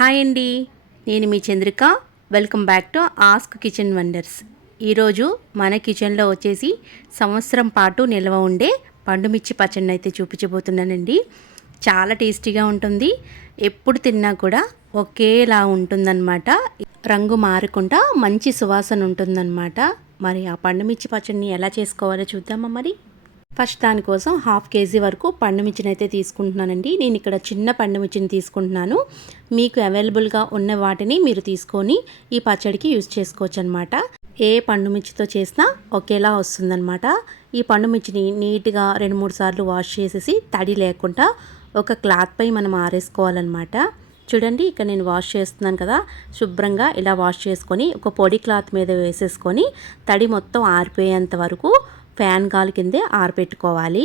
Hi అండి. నేను మీ Chandrika. Welcome back to ask kitchen wonders ఈరోజు మన కిచెన్లో వచ్చేసి సంవత్సరం పాటు నిల్వ ఉండే పండుమిర్చి పచ్చడిని అయితే చూపించబోతున్నానండి. చాలా టేస్టీగా ఉంటుంది. ఎప్పుడు తిన్నా కూడా ఒకేలా ఉంటుందన్నమాట. రంగు మారకుండా మంచి సువాసన ఉంటుందన్నమాట. మరి ఆ పండుమిర్చి పచ్చడిని ఎలా చేసుకోవాలో చూద్దామా మరి? ఫస్ట్ దానికోసం హాఫ్ కేజీ వరకు పండుమిర్చిని అయితే తీసుకుంటున్నానండి. నేను ఇక్కడ చిన్న పండుమిర్చిని తీసుకుంటున్నాను. మీకు అవైలబుల్గా ఉన్న వాటిని మీరు తీసుకొని ఈ పచ్చడికి యూజ్ చేసుకోవచ్చు అనమాట ఏ పండుమిర్చితో చేసినా ఒకేలా వస్తుందన్నమాట ఈ పండుమిర్చిని నీట్గా రెండు మూడు సార్లు వాష్ చేసేసి తడి లేకుండా ఒక క్లాత్పై మనం ఆరేసుకోవాలన్నమాట చూడండి ఇక్కడ నేను వాష్ చేస్తున్నాను కదా. శుభ్రంగా ఇలా వాష్ చేసుకొని ఒక పొడి క్లాత్ మీద వేసేసుకొని తడి మొత్తం ఆరిపోయేంత వరకు ఫ్యాన్ గాలి కిందే ఆరబెట్టుకోవాలి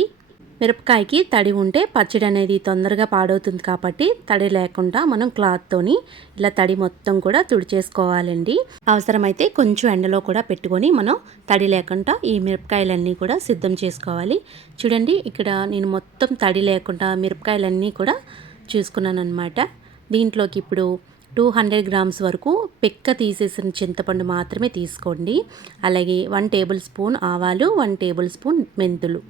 మిరపకాయకి తడి ఉంటే పచ్చడి అనేది తొందరగా పాడవుతుంది కాబట్టి తడి లేకుండా మనం క్లాత్తోని ఇలా తడి మొత్తం కూడా తుడిచేసుకోవాలండి. అవసరమైతే కొంచెం ఎండలో కూడా పెట్టుకొని మనం తడి లేకుండా ఈ మిరపకాయలన్నీ కూడా సిద్ధం చేసుకోవాలి. చూడండి ఇక్కడ నేను మొత్తం తడి లేకుండా మిరపకాయలన్నీ కూడా చూసుకున్నాను అనమాట దీంట్లోకి ఇప్పుడు టూ హండ్రెడ్ గ్రామ్స్ వరకు పెక్క తీసేసిన చింతపండు మాత్రమే తీసుకోండి. అలాగే వన్ టేబుల్ స్పూన్ ఆవాలు వన్ టేబుల్ స్పూన్ మెంతులు.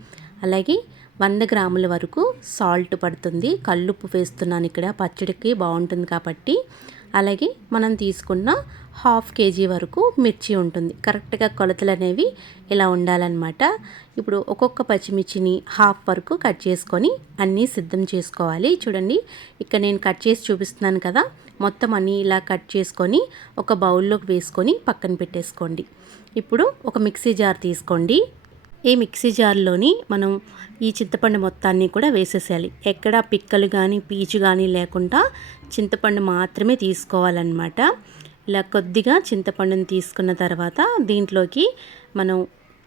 అలాగే వంద గ్రాముల వరకు సాల్ట్ పడుతుంది. కల్లుప్పు వేస్తున్నాను ఇక్కడ. పచ్చడికి బాగుంటుంది కాబట్టి. అలాగే మనం తీసుకున్న హాఫ్ కేజీ వరకు మిర్చి ఉంటుంది. కరెక్ట్గా కొలతలు అనేవి ఇలా ఉండాలన్నమాట. ఇప్పుడు ఒక్కొక్క పచ్చిమిర్చిని హాఫ్ వరకు కట్ చేసుకొని అన్నీ సిద్ధం చేసుకోవాలి. చూడండి ఇక్కడ నేను కట్ చేసి చూపిస్తున్నాను కదా. మొత్తం అన్నీ ఇలా కట్ చేసుకొని ఒక బౌల్లోకి వేసుకొని పక్కన పెట్టేసుకోండి. ఇప్పుడు ఒక మిక్సీ జార్ తీసుకోండి. ఈ మిక్సీ జార్లోని మనం ఈ చింతపండు మొత్తాన్ని కూడా వేసేసేయాలి. ఎక్కడ పిక్కలు కానీ పీచు కానీ లేకుండా చింతపండు మాత్రమే తీసుకోవాలన్నమాట. ఇలా కొద్దిగా చింతపండుని తీసుకున్న తర్వాత దీంట్లోకి మనం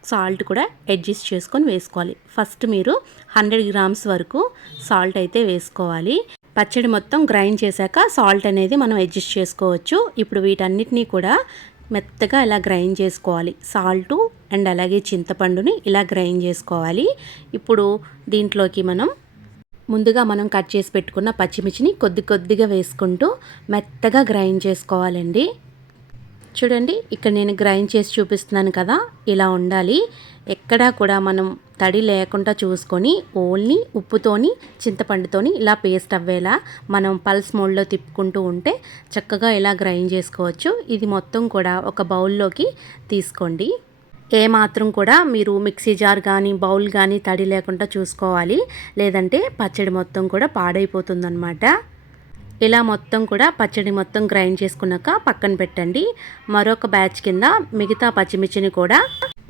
సాల్ట్ కూడా అడ్జస్ట్ చేసుకొని వేసుకోవాలి. ఫస్ట్ మీరు హండ్రెడ్ గ్రామ్స్ వరకు సాల్ట్ అయితే వేసుకోవాలి. పచ్చడి మొత్తం గ్రైండ్ చేశాక సాల్ట్ అనేది మనం అడ్జస్ట్ చేసుకోవచ్చు. ఇప్పుడు వీటన్నిటినీ కూడా మెత్తగా ఇలా గ్రైండ్ చేసుకోవాలి. సాల్టు అండ్ అలాగే చింతపండుని ఇలా గ్రైండ్ చేసుకోవాలి. ఇప్పుడు దీంట్లోకి మనం ముందుగా మనం కట్ చేసి పెట్టుకున్న పచ్చిమిర్చిని కొద్ది కొద్దిగా వేసుకుంటూ మెత్తగా గ్రైండ్ చేసుకోవాలండి. చూడండి ఇక్కడ నేను గ్రైండ్ చేసి చూపిస్తున్నాను కదా ఇలా ఉండాలి. ఎక్కడా కూడా మనం తడి లేకుండా చూసుకొని ఓన్లీ ఉప్పుతోని చింతపండుతోని ఇలా పేస్ట్ అవ్వేలా మనం పల్స్ మోడ్లో తిప్పుకుంటూ ఉంటే చక్కగా ఇలా గ్రైండ్ చేసుకోవచ్చు. ఇది మొత్తం కూడా ఒక బౌల్లోకి తీసుకోండి. ఏ మాత్రం కూడా మీరు మిక్సీ జార్ కానీ బౌల్ కానీ తడి లేకుండా చూసుకోవాలి. లేదంటే పచ్చడి మొత్తం కూడా పాడైపోతుందన్నమాట. ఇలా మొత్తం కూడా పచ్చడి మొత్తం గ్రైండ్ చేసుకున్నాక పక్కన పెట్టండి. మరొక బ్యాచ్ కింద మిగతా పచ్చిమిర్చిని కూడా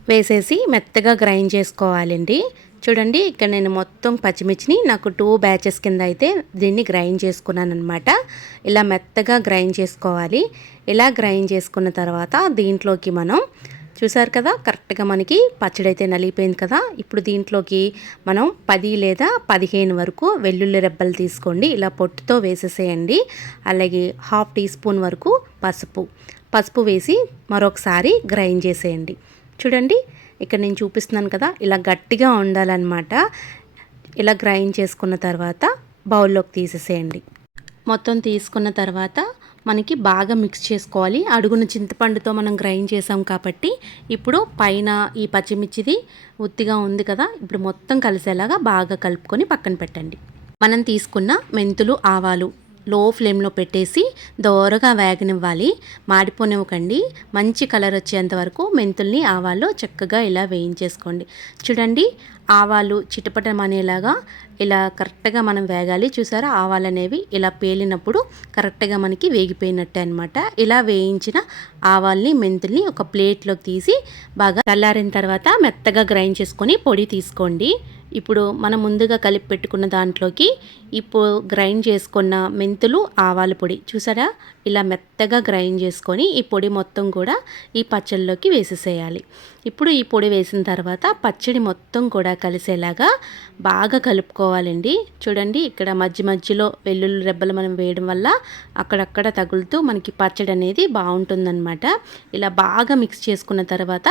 వేసేసి మెత్తగా గ్రైండ్ చేసుకోవాలండి. చూడండి ఇక్కడ నేను మొత్తం పచ్చిమిర్చిని నాకు టూ బ్యాచెస్ కింద అయితే దీన్ని గ్రైండ్ చేసుకున్నాను అనమాట ఇలా మెత్తగా గ్రైండ్ చేసుకోవాలి. ఇలా గ్రైండ్ చేసుకున్న తర్వాత దీంట్లోకి మనం చూసారు కదా కరెక్ట్గా మనకి పచ్చడి అయితే నలిగిపోయింది కదా ఇప్పుడు దీంట్లోకి మనం పది లేదా పదిహేను వరకు వెల్లుల్లి రెబ్బలు తీసుకోండి ఇలా పొట్టుతో వేసేసేయండి అలాగే హాఫ్ టీ స్పూన్ వరకు పసుపు పసుపు వేసి మరొకసారి గ్రైండ్ చేసేయండి. చూడండి ఇక్కడ నేను చూపిస్తున్నాను కదా ఇలా గట్టిగా ఉండాలన్నమాట ఇలా గ్రైండ్ చేసుకున్న తర్వాత బౌల్లోకి తీసేసేయండి. మొత్తం తీసుకున్న తర్వాత మనకి బాగా మిక్స్ చేసుకోవాలి. అడుగున చింతపండుతో మనం గ్రైండ్ చేసాం కాబట్టి ఇప్పుడు పైన ఈ పచ్చిమిర్చిది ఉత్తిగా ఉంది కదా ఇప్పుడు మొత్తం కలిసేలాగా బాగా కలుపుకొని పక్కన పెట్టండి. మనం తీసుకున్న మెంతులు ఆవాలు లో ఫ్లేమ్లో పెట్టేసి దోరగా వేగనివ్వాలి. మాడిపోనివ్వకండి. మంచి కలర్ వచ్చేంత వరకు మెంతుల్ని ఆవాలు చక్కగా ఇలా వేయించేసుకోండి. చూడండి ఆవాలు చిటపటం అనేలాగా ఇలా కరెక్ట్గా మనం వేగాలి. చూసారా? ఆవాలు అనేవి ఇలా పేలినప్పుడు కరెక్ట్గా మనకి వేగిపోయినట్టే అనమాట ఇలా వేయించిన ఆవాల్ని మెంతుల్ని ఒక ప్లేట్లోకి తీసి బాగా చల్లారిన తర్వాత మెత్తగా గ్రైండ్ చేసుకొని పొడి తీసుకోండి. ఇప్పుడు మనం ముందుగా కలిపి పెట్టుకున్న దాంట్లోకి ఇప్పుడు గ్రైండ్ చేసుకున్న మెంతులు ఆవాల పొడి. చూసారా? ఇలా మెత్తగా గ్రైండ్ చేసుకొని ఈ పొడి మొత్తం కూడా ఈ పచ్చళ్ళలోకి వేసేసేయాలి. ఇప్పుడు ఈ పొడి వేసిన తర్వాత పచ్చడి మొత్తం కూడా కలిసేలాగా బాగా కలుపుకోవాలండి. చూడండి ఇక్కడ మధ్య మధ్యలో వెల్లుల్లి రెబ్బలు మనం వేయడం వల్ల అక్కడక్కడ తగులుతూ మనకి పచ్చడి అనేది బాగుంటుందన్నమాట. ఇలా బాగా మిక్స్ చేసుకున్న తర్వాత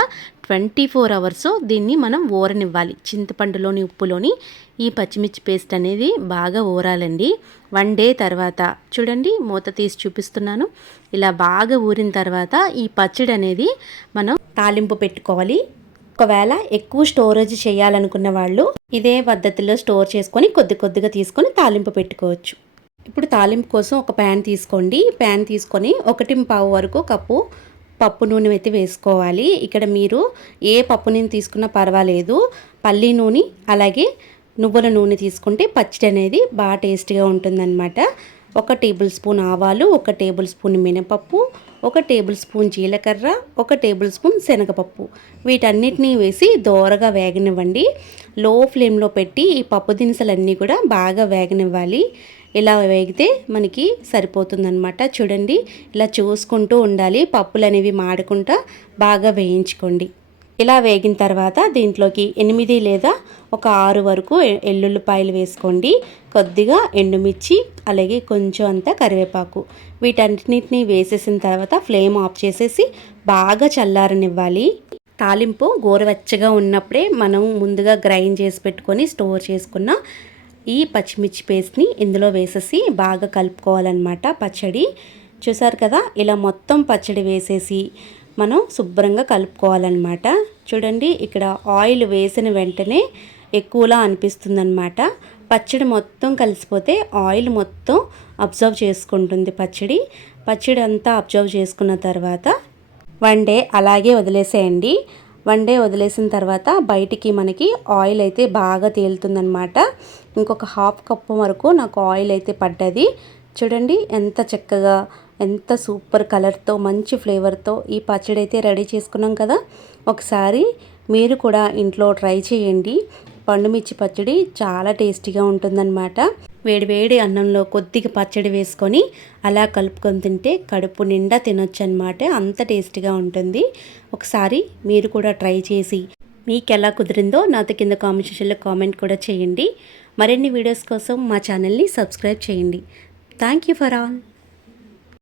ట్వంటీ ఫోర్ అవర్స్ దీన్ని మనం ఊరనివ్వాలి చింతపండులోని ఉప్పులోని ఈ పచ్చిమిర్చి పేస్ట్ అనేది బాగా ఊరాలండి వన్ డే తర్వాత చూడండి మూత తీసి చూపిస్తున్నాను. ఇలా బాగా ఊరిన తర్వాత ఈ పచ్చడి అనేది మనం తాలింపు పెట్టుకోవాలి. ఒకవేళ ఎక్కువ స్టోరేజ్ చేయాలనుకున్న వాళ్ళు ఇదే పద్ధతిలో స్టోర్ చేసుకొని కొద్ది కొద్దిగా తీసుకొని తాలింపు పెట్టుకోవచ్చు. ఇప్పుడు తాలింపు కోసం ఒక ప్యాన్ తీసుకోండి. ప్యాన్ తీసుకొని ఒకటి పావు వరకు కప్పు పప్పు నూనె అయితే వేసుకోవాలి. ఇక్కడ మీరు ఏ పప్పు నూనె తీసుకున్నా పర్వాలేదు. పల్లి నూనె అలాగే నువ్వుల నూనె తీసుకుంటే పచ్చడి అనేది బాగా టేస్ట్గా ఉంటుందన్నమాట. ఒక టేబుల్ స్పూన్ ఆవాలు ఒక టేబుల్ స్పూన్ మినపప్పు ఒక టేబుల్ స్పూన్ జీలకర్ర ఒక టేబుల్ స్పూన్ శనగపప్పు. వీటన్నిటినీ వేసి దోరగా వేగనివ్వండి. లో ఫ్లేమ్లో పెట్టి ఈ పప్పు దినుసులన్నీ కూడా బాగా వేగనివ్వాలి. ఇలా వేగితే మనకి సరిపోతుందనమాట చూడండి ఇలా చూసుకుంటూ ఉండాలి. పప్పులు అనేవి మాడకుండా బాగా వేయించుకోండి. ఇలా వేగిన తర్వాత దీంట్లోకి ఎనిమిది లేదా ఒక ఆరు వరకు ఎల్లుల్లిపాయలు వేసుకోండి. కొద్దిగా ఎండుమిర్చి అలాగే కొంచెం అంతా కరివేపాకు. వీటన్నిటిని వేసేసిన తర్వాత ఫ్లేమ్ ఆఫ్ చేసేసి బాగా చల్లారనివ్వాలి. తాలింపు గోరువెచ్చగా ఉన్నప్పుడే మనం ముందుగా గ్రైండ్ చేసి పెట్టుకొని స్టోర్ చేసుకున్న ఈ పచ్చిమిర్చి పేస్ట్ని ఇందులో వేసేసి బాగా కలుపుకోవాలన్నమాట పచ్చడి. చూసారు కదా ఇలా మొత్తం పచ్చడి వేసేసి మనం శుభ్రంగా కలుపుకోవాలన్నమాట. చూడండి ఇక్కడ ఆయిల్ వేసిన వెంటనే ఎక్కువలా అనిపిస్తుందన్నమాట. పచ్చడి మొత్తం కలిసిపోతే ఆయిల్ మొత్తం అబ్జర్వ్ చేసుకుంటుంది పచ్చడి. పచ్చడి అంతా అబ్జర్వ్ చేసుకున్న తర్వాత వన్ డే అలాగే వదిలేసేయండి. వన్ డే వదిలేసిన తర్వాత బయటికి మనకి ఆయిల్ అయితే బాగా తేలుతుందనమాట ఇంకొక హాఫ్ కప్పు వరకు నాకు ఆయిల్ అయితే పడ్డది. చూడండి ఎంత చక్కగా ఎంత సూపర్ కలర్తో మంచి ఫ్లేవర్తో ఈ పచ్చడి అయితే రెడీ చేసుకున్నాం కదా. ఒకసారి మీరు కూడా ఇంట్లో ట్రై చేయండి. పండుమిర్చి పచ్చడి చాలా టేస్టీగా ఉంటుందన్నమాట. వేడివేడి అన్నంలో కొద్దిగా పచ్చడి వేసుకొని అలా కలుపుకొని తింటే కడుపు నిండా తినొచ్చు అనమాట అంత టేస్టీగా ఉంటుంది. ఒకసారి మీరు కూడా ట్రై చేసి మీకు ఎలా కుదిరిందో నాతో కింద కామెంట్ సెక్షన్లో కామెంట్ కూడా చేయండి. మరిన్ని వీడియోస్ కోసం మా ఛానల్ని సబ్స్క్రైబ్ చేయండి. Thank you for all.